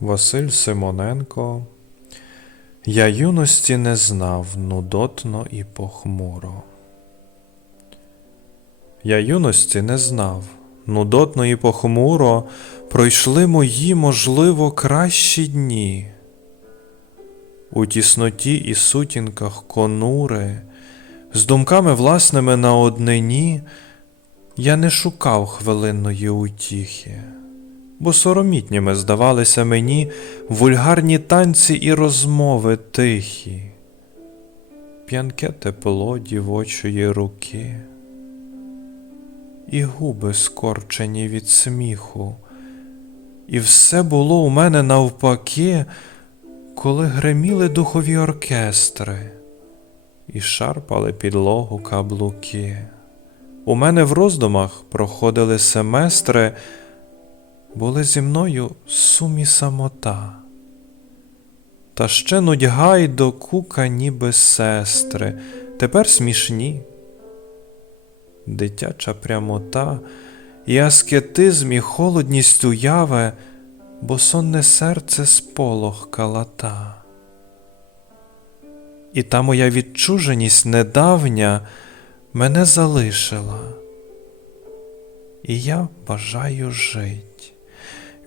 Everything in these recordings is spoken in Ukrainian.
Василь Симоненко. Я юності не знав нудотно і похмуро. Я юності не знав, нудотно і похмуро пройшли мої, можливо, кращі дні. У тісноті і сутінках конури, з думками власними на однині, я не шукав хвилинної утіхи, бо соромітніми здавалися мені вульгарні танці і розмови тихі, п'янке тепло дівочої руки, і губи скорчені від сміху, і все було у мене навпаки, коли греміли духові оркестри і шарпали підлогу каблуки. У мене в роздумах проходили семестри, були зі мною сум і самота. Та ще нудьга й докука, ніби сестри, тепер смішні. Дитяча прямота, і аскетизм, і холодність уяви, бо сонне серце сполох калата. І та моя відчуженість недавня мене залишила, і я бажаю жить,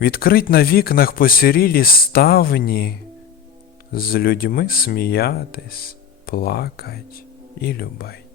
відкрить на вікнах посірілі ставні, з людьми сміятись, плакать і любить.